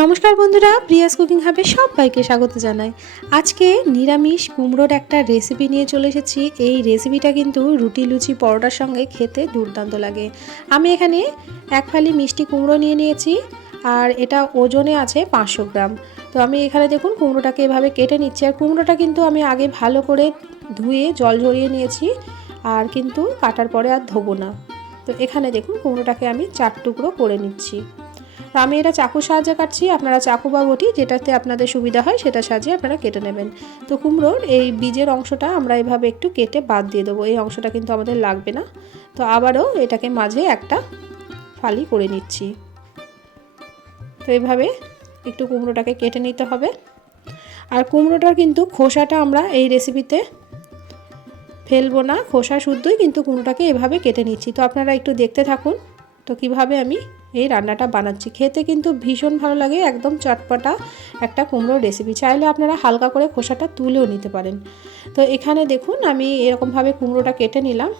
নমস্কার বন্ধুরা, Prius cooking হাবে সবাইকে স্বাগত জানাই। আজকে নিরামিষ কুমড়োর একটা রেসিপি নিয়ে চলে এসেছি। এই রেসিপিটা কিন্তু রুটি লুচি পরোটার সঙ্গে খেতে দুর্দান্ত লাগে। আমি এখানে এক ফালি মিষ্টি কুমড়ো নিয়ে নিয়েছি আর এটা ওজনে আছে 500 গ্রাম। তো আমি এখানে দেখুন কুমড়োটাকে এভাবে কেটে নিচ্ছি। আর কুমড়োটা কিন্তু আমি আগে ভালো করে ধুয়ে জল ঝরিয়ে নিয়েছি, আর কিন্তু কাটার পরে আর ধোবো না। তো এখানে দেখুন কুমড়োটাকে আমি 4 টুকরো করে নিচ্ছি। তো আমি এটা চাকুর সাহায্যে কাটছি, আপনারা চাকু বা বটি যেটাতে আপনাদের সুবিধা হয় সেটা সাহায্যে আপনারা কেটে নেবেন। তো কুমড়োর এই বীজের অংশটা আমরা এভাবে একটু কেটে বাদ দিয়ে দেবো, এই অংশটা কিন্তু আমাদের লাগবে না। তো আবারও এটাকে মাঝে একটা ফালি করে নিচ্ছি। তো এইভাবে একটু কুমড়োটাকে কেটে নিতে হবে। আর কুমড়োটার কিন্তু খোসাটা আমরা এই রেসিপিতে ফেলবো না, খোসা শুদ্ধই কিন্তু কুমড়োটাকে এভাবে কেটে নিচ্ছি। তো আপনারা একটু দেখতে থাকুন তো কিভাবে আমি এই রান্নাটা বানাচ্ছি। খেতে কিন্তু ভীষণ ভালো লাগে, একদম চটপটা একটা কুমড়োর রেসিপি। চাইলে আপনারা হালকা করে খোসাটা তুলেও নিতে পারেন। তো এখানে দেখুন আমি এরকমভাবে কুমড়োটা কেটে নিলাম।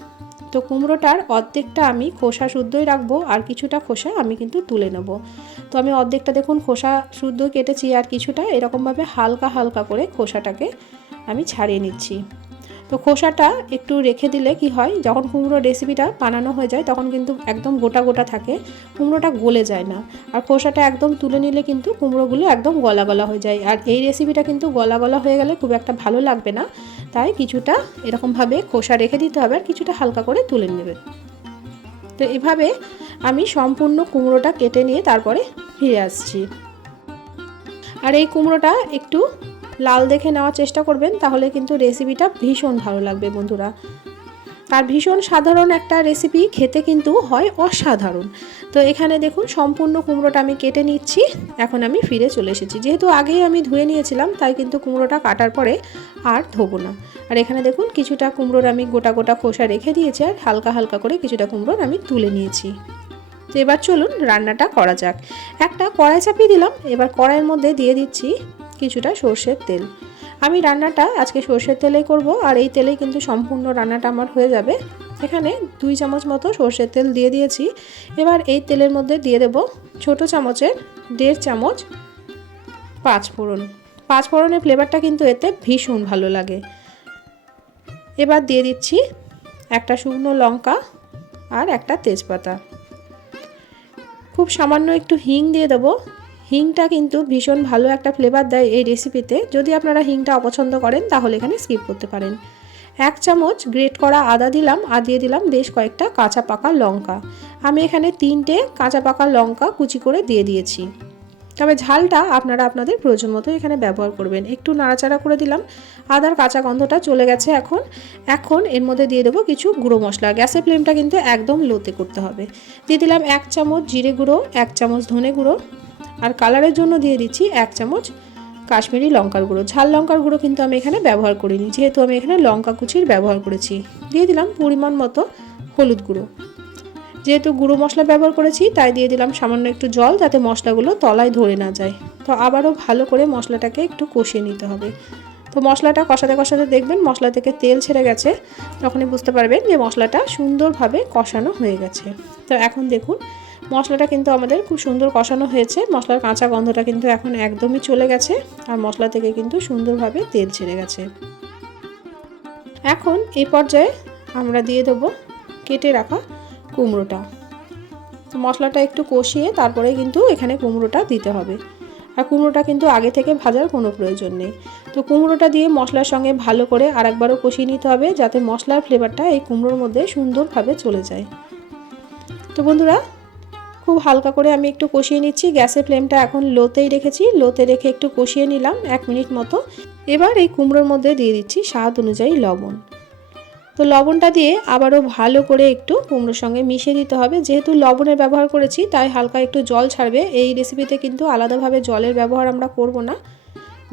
তো কুমড়োটার অর্ধেকটা আমি খোসা শুদ্ধই রাখবো, আর কিছুটা খোসা আমি কিন্তু তুলে নেব। তো আমি অর্ধেকটা দেখুন খোসা শুদ্ধ কেটেছি, আর কিছুটা এরকমভাবে হালকা হালকা করে খোসাটাকে আমি ছাড়িয়ে নিচ্ছি। তো খোসাটা একটু রেখে দিলে কি হয়, যখন কুমড়ো রেসিপিটা বানানো হয়ে যায় তখন কিন্তু একদম গোটা গোটা থাকে, কুমড়োটা গলে যায় না। আর খোসাটা একদম তুলে নিলে কিন্তু কুমড়োগুলো একদম গলা গলা হয়ে যায়। আর এই রেসিপিটা কিন্তু গলা গলা হয়ে গেলে খুব একটা ভালো লাগবে না, তাই কিছুটা এরকমভাবে খোসা রেখে দিতে হবে, আর কিছুটা হালকা করে তুলে নেবে। তো এভাবে আমি সম্পূর্ণ কুমড়োটা কেটে নিয়ে তারপরে ফিরে আসছি। আর এই কুমড়োটা একটু লাল দেখে নেওয়ার চেষ্টা করবেন, তাহলে কিন্তু রেসিপিটা ভীষণ ভালো লাগবে বন্ধুরা। আর ভীষণ সাধারণ একটা রেসিপি, খেতে কিন্তু হয় অসাধারণ। তো এখানে দেখুন সম্পূর্ণ কুমড়োটা আমি কেটে নিচ্ছি। এখন আমি ফিরে চলে এসেছি, যেহেতু আগেই আমি ধুয়ে নিয়েছিলাম তাই কিন্তু কুমড়োটা কাটার পরে আর ধোবো না। আর এখানে দেখুন কিছুটা কুমড়োর আমি গোটা গোটা খোসা রেখে দিয়েছি, আর হালকা হালকা করে কিছুটা কুমড়োর আমি তুলে নিয়েছি। তো এবার চলুন রান্নাটা করা যাক। একটা কড়াই চাপিয়ে দিলাম, এবার কড়াইয়ের মধ্যে দিয়ে দিচ্ছি কিছুটা সর্ষের তেল। আমি রান্নাটা আজকে সর্ষের তেলেই করব, আর এই তেলেই কিন্তু সম্পূর্ণ রান্নাটা আমার হয়ে যাবে। এখানে 2 চামচ মতো সর্ষের তেল দিয়ে দিয়েছি। এবার এই তেলের মধ্যে দিয়ে দেব ছোট চামচের 1.5 চামচ পাঁচফোড়ন। পাঁচফোড়নের ফ্লেভারটা কিন্তু এতে ভীষণ ভালো লাগে। এবার দিয়ে দিচ্ছি একটা শুকনো লঙ্কা আর একটা তেজপাতা। খুব সামান্য একটু হিং দিয়ে দেবো। হিংটা কিন্তু ভীষণ ভালো একটা ফ্লেভার দেয় এই রেসিপিতে। যদি আপনারা হিংটা অপছন্দ করেন তাহলে এখানে স্কিপ করতে পারেন। 1 চামচ গ্রেট করা আদা দিলাম, আর দিয়ে দিলাম বেশ কয়েকটা কাঁচা পাকা লঙ্কা। আমি এখানে 3টে কাঁচা পাকা লঙ্কা কুচি করে দিয়ে দিয়েছি। তবে ঝালটা আপনারা আপনাদের প্রয়োজন মতো এখানে ব্যবহার করবেন। একটু নাড়াচাড়া করে দিলাম, আদার কাঁচা গন্ধটা চলে গেছে। এখন এর মধ্যে দিয়ে দেবো কিছু গুঁড়ো মশলা। গ্যাসের ফ্লেমটা কিন্তু একদম লোতে করতে হবে। দিয়ে দিলাম 1 চামচ জিরে গুঁড়ো, 1 চামচ ধনে গুঁড়ো, আর কালারের জন্য দিয়ে দিচ্ছি 1 চামচ কাশ্মীরি লঙ্কার গুঁড়ো। ঝাল লঙ্কার গুঁড়ো কিন্তু আমি এখানে ব্যবহার করিনি, যেহেতু আমি এখানে লঙ্কা কুচির ব্যবহার করেছি। দিয়ে দিলাম পরিমাণ মতো হলুদ গুঁড়ো। যেহেতু গুঁড়ো মশলা ব্যবহার করেছি তাই দিয়ে দিলাম সামান্য একটু জল, যাতে মশলাগুলো তলায় ধরে না যায়। তো আবারও ভালো করে মশলাটাকে একটু কষিয়ে নিতে হবে। তো মশলাটা কষাতে কষাতে দেখবেন মশলা থেকে তেল ছেড়ে গেছে, তখনই বুঝতে পারবেন যে মশলাটা সুন্দরভাবে কষানো হয়ে গেছে। তো এখন দেখুন মশলাটা কিন্তু আমাদের খুব সুন্দর কষানো হয়েছে। মশলার কাঁচা গন্ধটা কিন্তু এখন একদমই চলে গেছে, আর মশলা থেকে কিন্তু সুন্দরভাবে তেল ছেড়ে গেছে। এখন এই পর্যায়ে আমরা দিয়ে দেবো কেটে রাখা কুমড়োটা। তো মশলাটা একটু কষিয়ে তারপরে কিন্তু এখানে কুমড়োটা দিতে হবে। আর কুমড়োটা কিন্তু আগে থেকে ভাজার কোনো প্রয়োজন নেই। তো কুমড়োটা দিয়ে মশলার সঙ্গে ভালো করে আরেকবারও কষিয়ে নিতে হবে, যাতে মশলার ফ্লেভারটা এই কুমড়োর মধ্যে সুন্দরভাবে চলে যায়। তো বন্ধুরা খুব হালকা করে আমি একটু কষিয়ে নিচ্ছি। গ্যাসের ফ্লেমটা এখন লোতেই রেখেছি, লোতে রেখে একটু কষিয়ে নিলাম 1 মিনিট মতো। এবার এই কুমড়োর মধ্যে দিয়ে দিচ্ছি স্বাদ অনুযায়ী লবণ। তো লবণটা দিয়ে আবারও ভালো করে একটু কুমড়োর সঙ্গে মিশিয়ে দিতে হবে। যেহেতু লবণের ব্যবহার করেছি তাই হালকা একটু জল ছাড়বে। এই রেসিপিতে কিন্তু আলাদাভাবে জলের ব্যবহার আমরা করব না।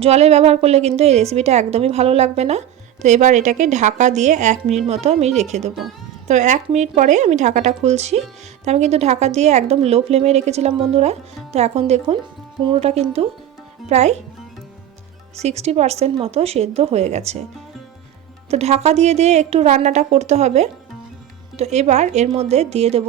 জলের ব্যবহার করলে কিন্তু এই রেসিপিটা একদমই ভালো লাগবে না। তো এবার এটাকে ঢাকা দিয়ে 1 মিনিট মতো আমি রেখে দেবো। তো 1 মিনিট পরে আমি ঢাকাটা খুলছি। তো আমি কিন্তু ঢাকা দিয়ে একদম লো ফ্লেমে রেখেছিলাম বন্ধুরা। তো এখন দেখুন কুমড়োটা কিন্তু প্রায় 60% মতো সেদ্ধ হয়ে গেছে। তো ঢাকা দিয়ে একটু রান্নাটা করতে হবে। তো এবার এর মধ্যে দিয়ে দেব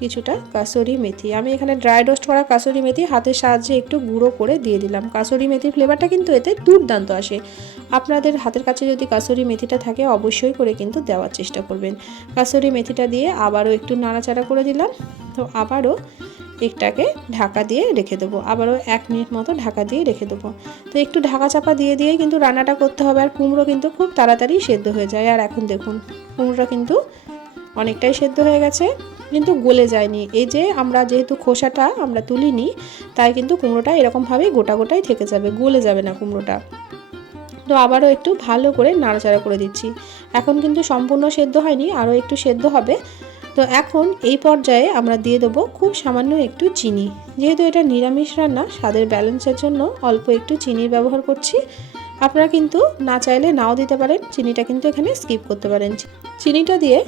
কিছুটা কাসুরি মেথি। আমি এখানে ড্রাই রোস্ট করা কাসুরি মেথি হাতের সাহায্যে একটু গুঁড়ো করে দিয়ে দিলাম। কাসুরি মেথির ফ্লেভারটা কিন্তু এতে দুর্দান্ত আসে। আপনাদের হাতের কাছে যদি কাসুরি মেথিটা থাকে অবশ্যই করে কিন্তু দেওয়ার চেষ্টা করবেন। কাসুরি মেথিটা দিয়ে আবারও একটু নাড়াচাড়া করে দিলাম। তো আবারও এটাকে ঢাকা দিয়ে রেখে দেবো, আবারও 1 মিনিট মতো ঢাকা দিয়ে রেখে দেবো। তো একটু ঢাকা চাপা দিয়ে কিন্তু রান্নাটা করতে হবে। আর কুমড়ো কিন্তু খুব তাড়াতাড়ি সেদ্ধ হয়ে যায়। আর এখন দেখুন কুমড়োটা কিন্তু অনেকটাই সেদ্ধ হয়ে গেছে, কিন্তু গলে যায়নি। এই যে আমরা যেহেতু খোসাটা আমরা তুলিনি, তাই কিন্তু কুমড়োটা এরকমভাবেই গোটা গোটাই থেকে যাবে, গলে যাবে না কুমড়োটা। তো আবারও একটু ভালো করে নাড়াচাড়া করে দিচ্ছি। এখন কিন্তু সম্পূর্ণ সেদ্ধ হয়নি, আরও একটু সেদ্ধ হবে। তো এখন এই পর্যায়ে আমরা দিয়ে দেবো খুব সামান্য একটু চিনি। যেহেতু এটা নিরামিষ রান্না, স্বাদের ব্যালেন্সের জন্য অল্প একটু চিনির ব্যবহার করছি। আপনারা কিন্তু না চাইলে নাও দিতে পারেন, চিনিটা কিন্তু এখানে স্কিপ করতে পারেন। চিনিটা দিয়ে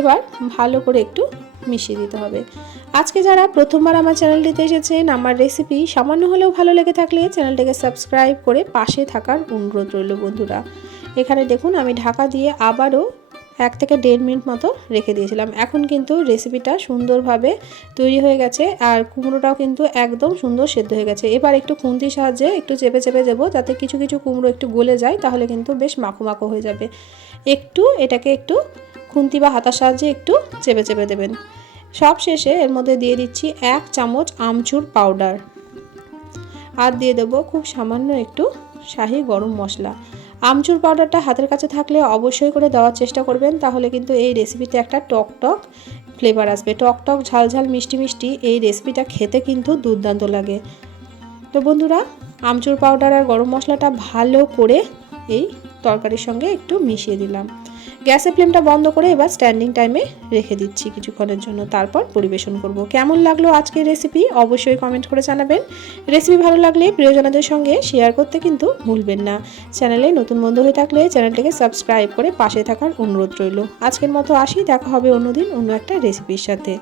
এবার ভালো করে একটু মিশিয়ে দিতে হবে। আজকে যারা প্রথমবার আমার চ্যানেলটিতে এসেছেন, আমার রেসিপি সামান্য হলেও ভালো লেগে থাকলে চ্যানেলটাকে সাবস্ক্রাইব করে পাশে থাকার অনুরোধ রইল বন্ধুরা। এখানে দেখুন আমি ঢাকা দিয়ে আবারও 1 থেকে 1.5 মিনিট মতো রেখে দিয়েছিলাম। এখন কিন্তু রেসিপিটা সুন্দরভাবে তৈরি হয়ে গেছে, আর কুমড়োটাও কিন্তু একদম সুন্দর সেদ্ধ হয়ে গেছে। এবার একটু খুন্তির সাহায্যে একটু চেপে চেপে দেবো, যাতে কিছু কিছু কুমড়ো একটু গলে যায়, তাহলে কিন্তু বেশ মাখো মাখো হয়ে যাবে। এটাকে একটু খুন্তি বা হাতার সাহায্যে একটু চেপে চেপে দেবেন। সব শেষে এর মধ্যে দিয়ে দিচ্ছি 1 চামচ আমচুর পাউডার, আর দিয়ে দেবো খুব সামান্য একটু শাহি গরম মশলা। আমচুর পাউডারটা হাতের কাছে থাকলে অবশ্যই করে দেওয়ার চেষ্টা করবেন, তাহলে কিন্তু এই রেসিপিতে একটা টক টক ফ্লেভার আসবে। টক টক ঝাল ঝাল মিষ্টি মিষ্টি এই রেসিপিটা খেতে কিন্তু দুর্দান্ত লাগে। তো বন্ধুরা, আমচুর পাউডার আর গরম মশলাটা ভালো করে এই তরকারির সঙ্গে একটু মিশিয়ে দিলাম। গ্যাসের ফ্লেমটা বন্ধ করে এবার স্ট্যান্ডিং টাইমে রেখে দিচ্ছি কিছুক্ষণের জন্য, তারপর পরিবেশন করব। কেমন লাগলো আজকের রেসিপি অবশ্যই কমেন্ট করে জানাবেন। রেসিপি ভালো লাগলে প্রিয়জনদের সঙ্গে শেয়ার করতে কিন্তু ভুলবেন না। চ্যানেলে নতুন বন্ধু হয়ে থাকলে চ্যানেলটিকে সাবস্ক্রাইব করে পাশে থাকার অনুরোধ রইল। আজকের মতো আসি, দেখা হবে অন্যদিন অন্য একটা রেসিপির সাথে।